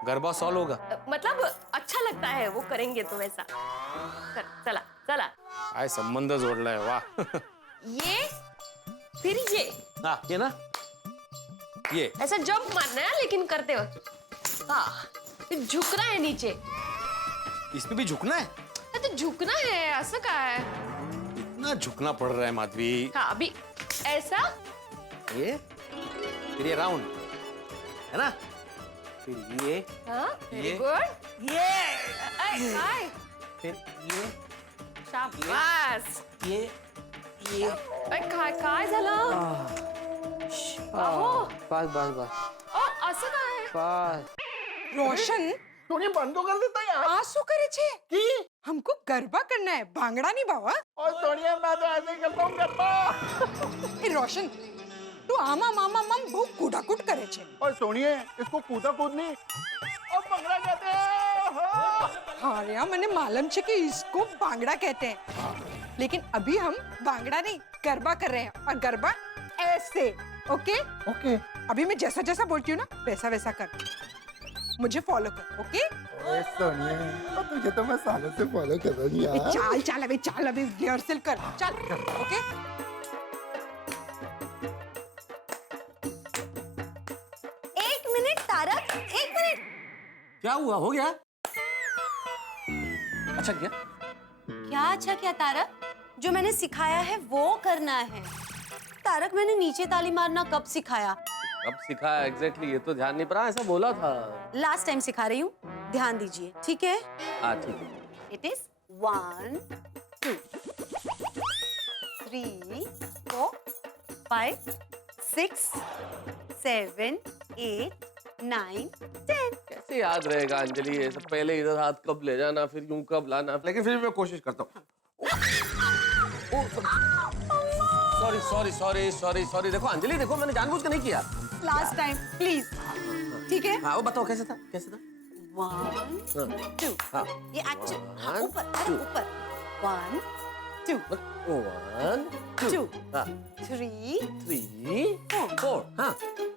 गरबा सॉल्व होगा मतलब अच्छा लगता है वो करेंगे तो वैसा। चला चला। आय संबंध जोड़ला है, वाह। ये फिर ये। हाँ ये ना, ये ऐसा जंप मारना है लेकिन करते हो। हाँ फिर झुकना है नीचे। इसमें भी झुकना है? तो झुकना है, ऐसा क्या है? इतना झुकना पड़ रहा है माधवी। हाँ अभी ऐसा, ये फिर ये राउंड है ना, फिर ये। हाँ वेरी ये। गुड। ये फिर ये। शाबाश। ये काय झालं? बस असं काय? रोशन तूने बंद तो कर देता यार। आंसू करे छे कि हमको गरबा करना है, भांगड़ा नहीं बाबा। और सोनिया मैं तो ऐसे ही करता हूँ गरबा। ए रोशन तू आमा मामा मम बहुत कूटाकूट करे छे। और सोनिए इसको कूदा कूद नहीं और भंगड़ा कहते हैं। हाँ रे मैंने मालूम छे कि इसको भांगड़ा कहते हैं, लेकिन अभी हम भांगड़ा नहीं गरबा कर रहे हैं। और गरबा ऐसे। Okay okay. अभी मैं जैसा जैसा बोलती हूँ ना वैसा वैसा कर, मुझे फॉलो कर। ओके सोनिया तुझे तो मैं सालों से फॉलो कर रही हूँ यार। चाल अभी रिहर्सल कर, चल। ओके एक मिनट। क्या हुआ, हो गया? अच्छा क्या? क्या अच्छा क्या तारक? जो मैंने सिखाया है वो करना है। तारक, मैंने नीचे ताली मारना कब सिखाया? कब सिखाया एग्जैक्टली ये तो ध्यान नहीं पड़ा, ऐसा बोला था। लास्ट टाइम सिखा रही हूँ, ध्यान दीजिए, ठीक है? हाँ ठीक है। It is 1 2 3 4 5 6 7 8 9 10। कैसे याद रहेगा अंजलि, ये सब पहले इधर हाथ कब ले जाना फिर यूं कब लाना, लेकिन फिर भी मैं कोशिश करता हूँ। Sorry sorry sorry sorry sorry, देखो अंजलि, देखो मैंने जानबूझ के नहीं किया। लास्ट टाइम प्लीज, ठीक है? हाँ वो बताओ कैसे था, कैसे था? 1 2। हाँ ये एक्चुअली ऊपर, अरे ऊपर। 1 2 1 2 हाँ 3 3 4 हाँ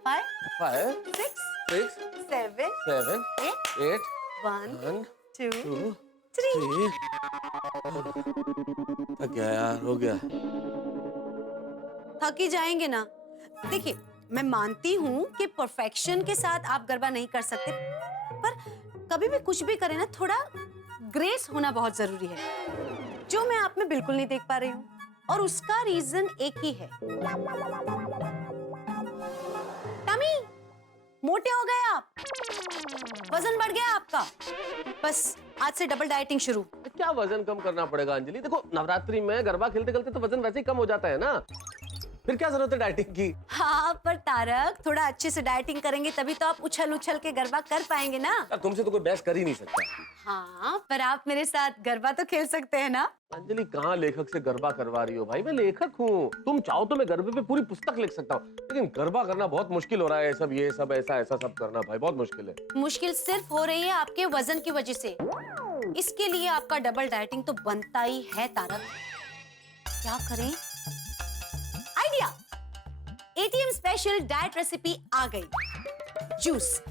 5 5 6 6 7 7 8 8 1 2 2 3। थक गया यार, हो गया। थक ही जाएंगे ना। देखिए, मैं मानती हूँ कि परफेक्शन के साथ आप गरबा नहीं कर सकते, पर कभी भी कुछ भी करें ना, थोड़ा ग्रेस होना बहुत जरूरी है, जो मैं आप में बिल्कुल नहीं देख पा रही हूँ। और उसका रीजन एक ही है। टमी, मोटे हो गए आप, वजन बढ़ गया आपका। बस आज से डबल डाइटिंग शुरू। क्या वजन कम करना पड़ेगा अंजलि? देखो नवरात्रि में गरबा खेलते खेलते तो वजन वैसे ही कम हो जाता है ना, फिर क्या जरूरत है डाइटिंग की? हाँ, पर तारक, थोड़ा अच्छे से डाइटिंग करेंगे तभी तो आप उछल उछल के गरबा कर पाएंगे ना। तुमसे तो कोई बहस कर ही नहीं सकता। हाँ, पर आप मेरे साथ गरबा तो खेल सकते हैं ना। अंजलि, कहाँ लेखक से गरबा करवा रही हो भाई? मैं लेखक हूँ, तुम चाहो तो मैं गरबे पे पूरी पुस्तक लिख सकता हूँ, लेकिन गरबा करना बहुत मुश्किल हो रहा है। ये सब ऐसा ऐसा सब करना भाई बहुत मुश्किल है। मुश्किल सिर्फ हो रही है आपके वजन की वजह से। इसके लिए आपका डबल डाइटिंग तो बनता ही है तारक। क्या करें? Idea! ATM special diet recipe आ गई। जूस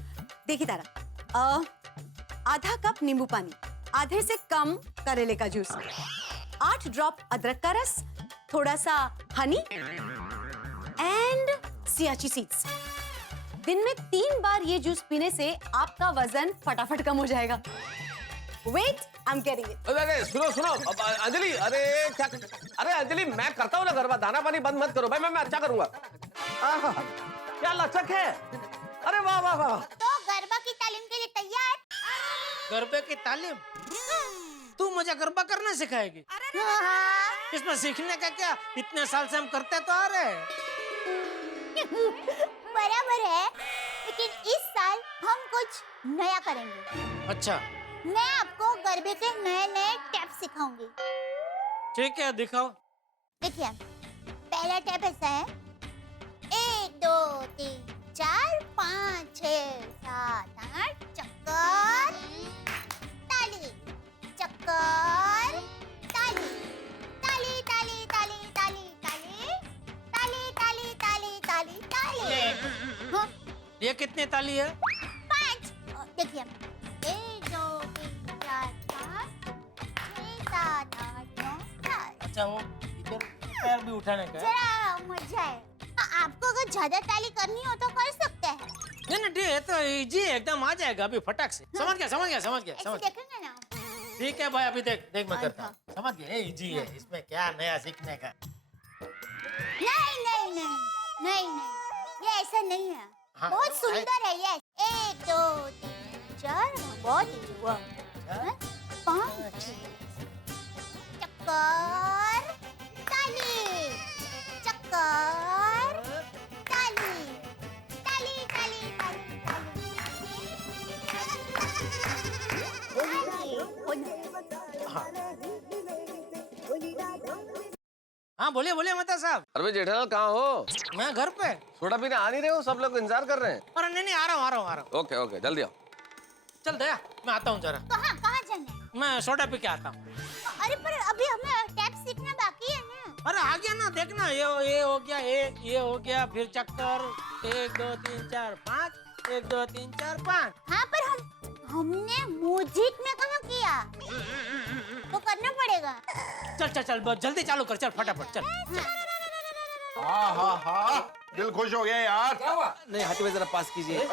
देखिए तारक, आधा कप नींबू पानी, आधे से कम करेले का जूस, 8 ड्रॉप अदरक का रस, थोड़ा सा हनी एंड सियाची सीड्स। दिन में 3 बार ये जूस पीने से आपका वजन फटाफट कम हो जाएगा। Wait, I am getting it. अरे सुनो अंजलि, अरे क्या, अरे अंजलि मैं करता हूँ ना गरबा, दाना पानी बंद मत करो भाई, मैं अच्छा करूंगा। क्या लचक है, अरे वाह वाह वाह। तो गरबा की तालीम के लिए तैयार? गरबे की तालीम? तू मुझे गरबा करना सिखाएगी? इसमें सीखने का क्या, इतने साल से हम करते तो आ रहे हैं। बराबर है, लेकिन इस साल हम कुछ नया करेंगे। अच्छा, मैं आपको गरबे के नए नए टेप सिखाऊंगी। ठीक है, दिखाओ। देखिए, पहला टेप ऐसा है, 1 2 3 4 5 6 7 8 चक्कर ताली, चक्कर ताली, ताली ताली ताली ताली ताली ताली ताली ताली ताली ताली। हाँ, ये कितनी ताली है? 5। देखिए, 1 2 3 4 5 6 7 8 9 10। अच्छा, वो इधर पैर भी उठाने का है? जरा मजा है। आपको अगर ज्यादा ताली करनी हो तो कर सकते हैं। नहीं नहीं, ये तो इजी है, एकदम आ जाएगा अभी फटाक से। समझ गया। देखेंगे ना। ठीक है भाई, अभी देख मैं करता हूँ। समझ गया, इजी है, इसमें क्या नया सीखने का। नहीं, ये ऐसा नहीं है। हाँ, बहुत सुंदर है ये। 1 2 3 4 बहुत इजी हुआ। 5 चक्कर ताली, चक्कर ताली, ताली ताली ताली हाँ बोलिए मेहता साहब। अरे जेठालाल कहाँ हो? मैं घर पे। सोडा पीने आ नहीं रहे हो? सब लोग इंतजार कर रहे हैं। अरे नहीं, आ रहा हूँ। ओके जल्दी आओ। चल दया, मैं आता हूँ जरा। कहाँ जाना है? मैं सोडा पी के आता हूँ। अरे पर अभी हमें टैप सीखना बाकी है ना। अरे आ गया ना, देखना, ये हो गया, ये हो गया, फिर चक्कर 1 2 3 4 5 1 2 3 4 5। हाँ, पर हमने म्यूजिक में कहाँ किया? वो करना पड़ेगा। चल जल्दी चालू कर, चल फटाफट चल। हाँ दिल खुश हो गया यार। क्या हुआ? नहीं हाथी में जरा पास कीजिए।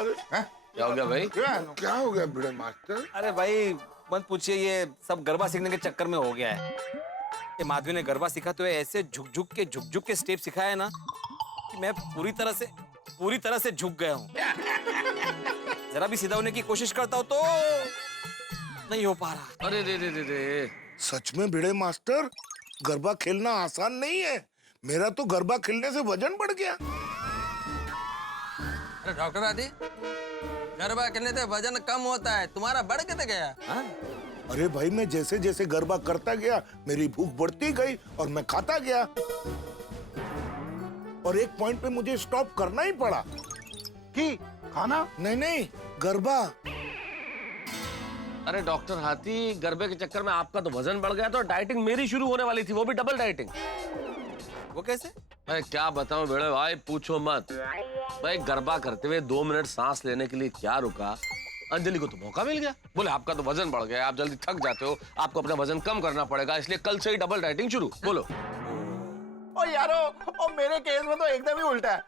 क्या हो गया भाई? क्या हो गया भिड़े मास्टर? अरे भाई मत पूछिए, ये सब गरबा सीखने के चक्कर में हो गया है। ये माधवी ने गरबा सिखाते हुए ऐसे झुक झुक के स्टेप सिखाया है ना कि मैं पूरी तरह से झुक गया हूँ। जरा भी सीधा होने की कोशिश करता हूँ तो नहीं हो पा रहा। अरे रे। सच में भिड़े मास्टर, गरबा खेलना आसान नहीं है। मेरा तो गरबा खेलने से वजन बढ़ गया। अरे डॉक्टर आदि, गरबा खेलने से वजन कम होता है, तुम्हारा बढ़ के गया। अरे भाई, मैं जैसे जैसे गरबा करता गया मेरी भूख बढ़ती गई और मैं खाता गया, और एक पॉइंट पे मुझे स्टॉप करना ही पड़ा। कि खाना? नहीं, गरबा। अरे डॉक्टर हाथी, गरबे के चक्कर में आपका तो वजन बढ़ गया, तो डाइटिंग मेरी शुरू होने वाली थी, वो भी डबल डाइटिंग। वो कैसे? मैं क्या बताऊं बेड़े भाई, पूछो मत। भाई गरबा करते हुए 2 मिनट सांस लेने के लिए क्या रुका, अंजलि को तो मौका मिल गया। बोले आपका तो वजन बढ़ गया, आप जल्दी थक जाते हो, आपको अपना वजन कम करना पड़ेगा, इसलिए कल से ही डबल डाइटिंग शुरू। बोलो। और यारो, और मेरे केस में तो एकदम ही उल्टा है।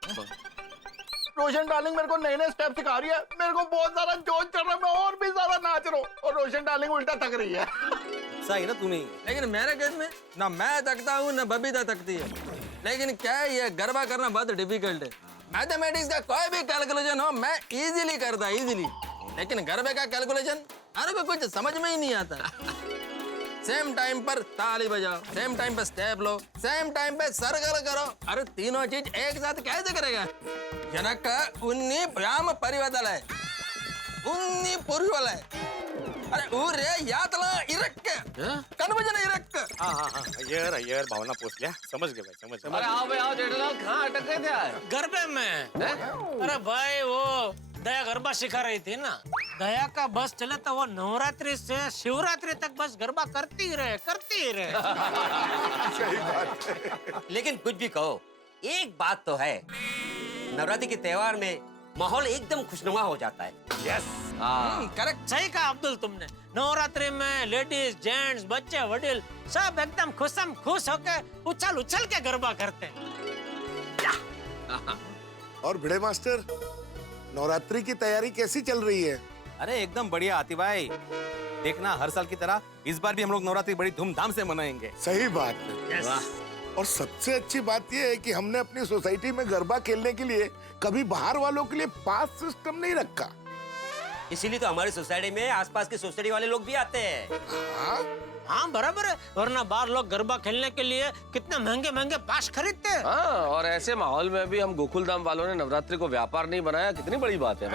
रोशन डार्लिंग मेरे को नए नए स्टेप सिखा रही है, मेरे को बहुत ज्यादा जोश चढ़ रहा है, मैं और भी ज्यादा नाच रहा हूँ, और रोशन डार्लिंग उल्टा थक रही है। सही ना तुम्हें? लेकिन मेरे केस में ना मैं थकता हूँ ना बबीता थकती है। लेकिन क्या है, ये गरबा करना बहुत डिफिकल्ट है। मैथमेटिक्स का कोई भी कैलकुलेशन हो मैं इजीली करता, इजीली। लेकिन गरबे का कैलकुलेशन मेरे को कुछ समझ में ही नहीं आता। सेम टाइम पर ताली बजाओ, सेम टाइम पर स्टेप लो, सेम टाइम पे सर्कल करो। अरे तीनों चीज एक साथ कैसे करेगा? जनक उन्नी व्याम परिवर्तन है, उन्नी पुरुष है। अरे ऊरे यातला इरक्क कन्वर्जन इरक्क। हाँ, ये भावना पूछ लिया, समझ गए भाई, समझ गए। अरे आओ भाई आओ जेठालाल, कहाँ अटक गए थे यार? गरबे में। अरे भाई वो दया गरबा सिखा रही थी ना, दया का बस चले तो वो नवरात्रि से शिवरात्रि तक बस गरबा करती ही रहे। सही बात है। लेकिन कुछ भी कहो, एक बात तो है, नवरात्रि के त्योहार में माहौल एकदम खुशनुमा हो जाता है। यस, करेक्ट, सही कहा अब्दुल तुमने। नवरात्रि में लेडीज, जेंट्स, बच्चे, वडील सब एकदम खुश होके उछल के गरबा करते हैं। और भिड़े मास्टर, नवरात्रि की तैयारी कैसी चल रही है? अरे एकदम बढ़िया आती भाई। देखना, हर साल की तरह इस बार भी हम लोग नवरात्रि बड़ी धूमधाम से मनाएंगे। सही बात है। और सबसे अच्छी बात यह है कि हमने अपनी सोसाइटी में गरबा खेलने के लिए कभी बाहर वालों के लिए पास सिस्टम नहीं रखा। इसीलिए तो हमारी सोसाइटी में आसपास की सोसाइटी वाले लोग भी आते हैं। हाँ बराबर है, वरना बाहर लोग गरबा खेलने के लिए कितने महंगे महंगे पास खरीदते हैं। हाँ, और ऐसे माहौल में भी हम गोकुल धाम वालों ने नवरात्रि को व्यापार नहीं बनाया, कितनी बड़ी बात है।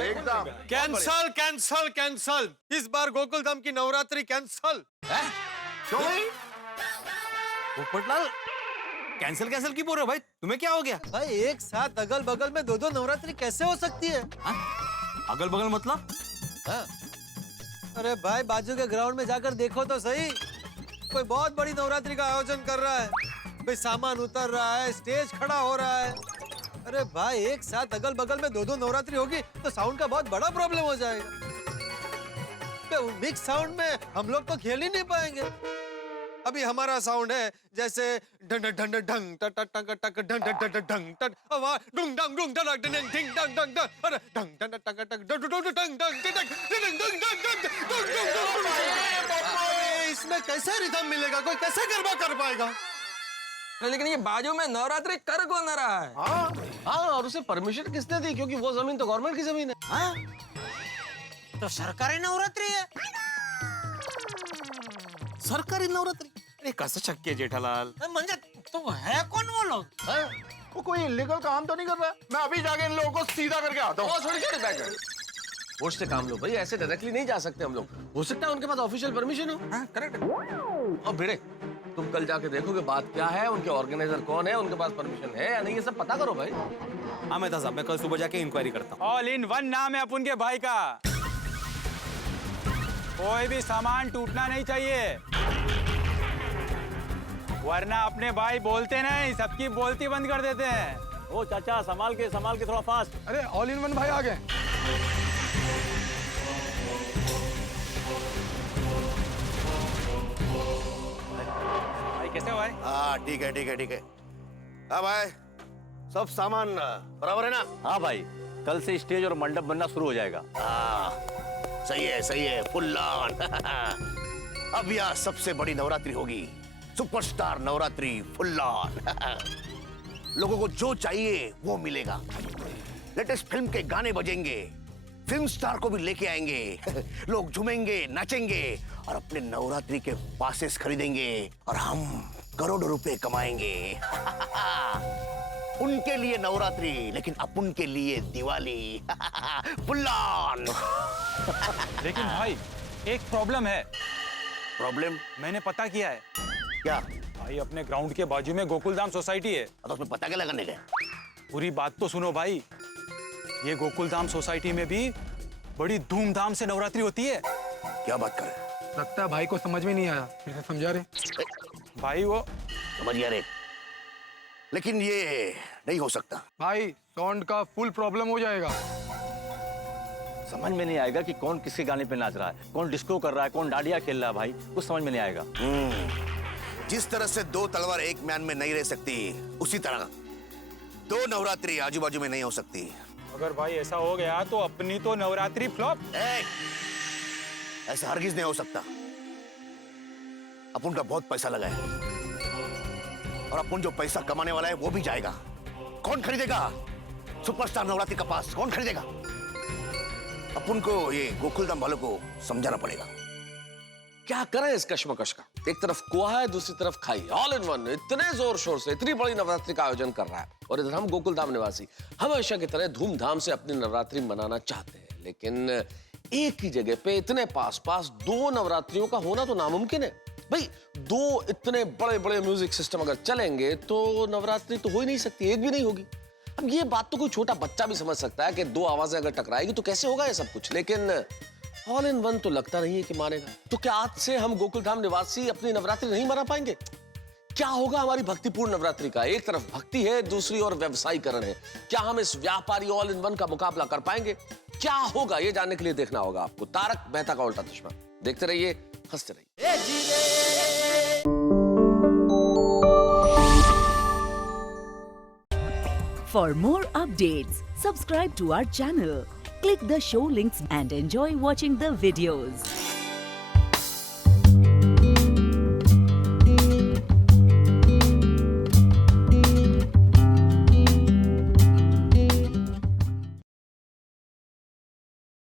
एकदम कैंसल कैंसल कैंसल, इस बार गोकुल धाम की नवरात्रि कैंसल। क्यों भाई? पोपटलाल, कैंसल कैंसल क्यों बोल रहे हो भाई? तुम्हें क्या हो गया? भाई एक साथ अगल बगल में 2-2 नवरात्रि कैसे हो सकती है? अगल बगल मतलब? अरे भाई बाजू के ग्राउंड में जाकर देखो तो सही, कोई बहुत बड़ी नवरात्रि का आयोजन कर रहा है, कोई सामान उतर रहा है, स्टेज खड़ा हो रहा है। अरे भाई एक साथ अगल बगल में 2-2 नवरात्रि होगी तो साउंड का बहुत बड़ा प्रॉब्लम हो जाएगा। मिक्स साउंड में हम लोग तो खेल ही नहीं पाएंगे। अभी हमारा साउंड है जैसे ढंग ढंग ढंग टक टक टक टक ढंग ढंग ढंग टक, आवाज डुंग डंग डुंग डंग डंग ढिंग डंग डंग डंग, अरे ढंग डंग टक टक डंग डंग डंग डंग डंग। इसमें कैसे रिदम मिलेगा? कोई कैसे गरबा कर पाएगा? लेकिन ये बाजू में नवरात्रि कर कौन रहा है? हाँ, और उसे परमिशन किसने दी? क्योंकि वो जमीन तो गवर्नमेंट की जमीन है। तो सरकारी नवरात्रि है। सरकारी नवरात्रि? अरे कसं शक्य है जेठालाल? म्हणजे तो है कौन वो लोग? वो कोई इलीगल काम तो नहीं कर रहा है? मैं अभी जाके इन लोगों को सीधा करके आता हूँ। वोट से काम लो भाई, ऐसे डायरेक्टली नहीं जा सकते हम लोग। हो सकता है उनके पास ऑफिशियल परमिशन हो। करेक्ट। और भिड़े, तुम कल जाके देखोगे बात क्या है, उनके ऑर्गेनाइजर कौन है, उनके पास परमिशन है या नहीं, ये सब पता करो भाई। हाँ मेहता साहब, मैं कल सुबह जाके इंक्वायरी करता हूँ। ऑल इन वन नाम है अपन के भाई का, कोई भी सामान टूटना नहीं चाहिए, वरना अपने भाई बोलते नहीं, सबकी बोलती बंद कर देते हैं। ओ चाचा, संभाल के थोड़ा फास्ट। अरे ऑल इन वन भाई आ गए। भाई कैसे हो भाई? हाँ ठीक है। हाँ भाई, सब सामान बराबर है ना? हाँ भाई, कल से स्टेज और मंडप बनना शुरू हो जाएगा। सही है, फुल ऑन। अब यह सबसे बड़ी नवरात्रि होगी, सुपरस्टार नवरात्रि फुल ऑन। लोगों को जो चाहिए वो मिलेगा। लेटेस्ट फिल्म के गाने बजेंगे, फिल्म स्टार को भी लेके आएंगे। लोग झूमेंगे, नाचेंगे और अपने नवरात्रि के पासेस खरीदेंगे और हम करोड़ों रुपए कमाएंगे। उनके लिए नवरात्रि, लेकिन अपन के लिए दिवाली। Full on. लेकिन भाई एक प्रॉब्लम है। प्रॉब्लम? मैंने पता किया है। क्या? भाई अपने ग्राउंड के बाजू में गोकुलधाम सोसाइटी है। तो उसमें पता क्या लगाने गए? पूरी बात तो सुनो भाई। ये गोकुलधाम सोसाइटी में भी बड़ी धूमधाम से नवरात्रि होती है। क्या बात कर रहे हैं? लगता है भाई को समझ में नहीं आया, फिर से समझा रहे। भाई वो समझ गया रे, लेकिन ये नहीं हो सकता। भाई साउंड का फुल प्रॉब्लम हो जाएगा। समझ में नहीं आएगा कि कौन किसके गाने पे नाच रहा है, कौन डिस्को कर रहा है, कौन डांडिया खेल रहा है। भाई कुछ समझ में नहीं आएगा। जिस तरह से दो तलवार एक म्यान में नहीं रह सकती, उसी तरह दो नवरात्रि आजू बाजू में नहीं हो सकती। अगर भाई ऐसा हो गया तो अपनी तो नवरात्रि फ्लॉप। ऐसा हरगिज नहीं हो सकता। अपन का बहुत पैसा लगा है और अपन जो पैसा कमाने वाला है वो भी जाएगा। कौन खरीदेगा सुपरस्टार नवरात्रि का पास? कौन खरीदेगा? अपन को ये गोकुलधाम वालों को समझाना पड़ेगा। क्या करें इस कश्मकश का? एक तरफ कुआ है, दूसरी तरफ खाई, ऑल इन वन। इतने जोर शोर से इतनी बड़ी नवरात्रि का आयोजन कर रहा है और इधर हम गोकुलधाम निवासी हमेशा की तरह धूमधाम से अपनी नवरात्रि मनाना चाहते हैं, लेकिन एक ही जगह पे इतने पास पास दो नवरात्रियों का होना तो नामुमकिन है। भाई दो इतने बड़े बड़े म्यूजिक सिस्टम अगर चलेंगे तो नवरात्रि तो हो ही नहीं सकती, एक भी नहीं होगी। अब ये बात तो कोई छोटा बच्चा भी समझ सकता है कि दो आवाजें अगर टकराएगी तो कैसे होगा ये सब कुछ, लेकिन ऑल इन वन तो लगता नहीं है कि मानेगा। तो क्या आज से हम गोकुलधाम निवासी अपनी नवरात्रि नहीं मना पाएंगे? क्या होगा हमारी भक्तिपूर्ण नवरात्रि का? एक तरफ भक्ति है, दूसरी ओर व्यवसायीकरण है। क्या हम इस व्यापारी ऑल इन वन का मुकाबला कर पाएंगे? क्या होगा ये जानने के लिए देखना होगा आपको तारक मेहता का उल्टा चश्मा। देखते रहिए, हंसते रहिए। For more updates, subscribe to our channel, click the show links and enjoy watching the videos.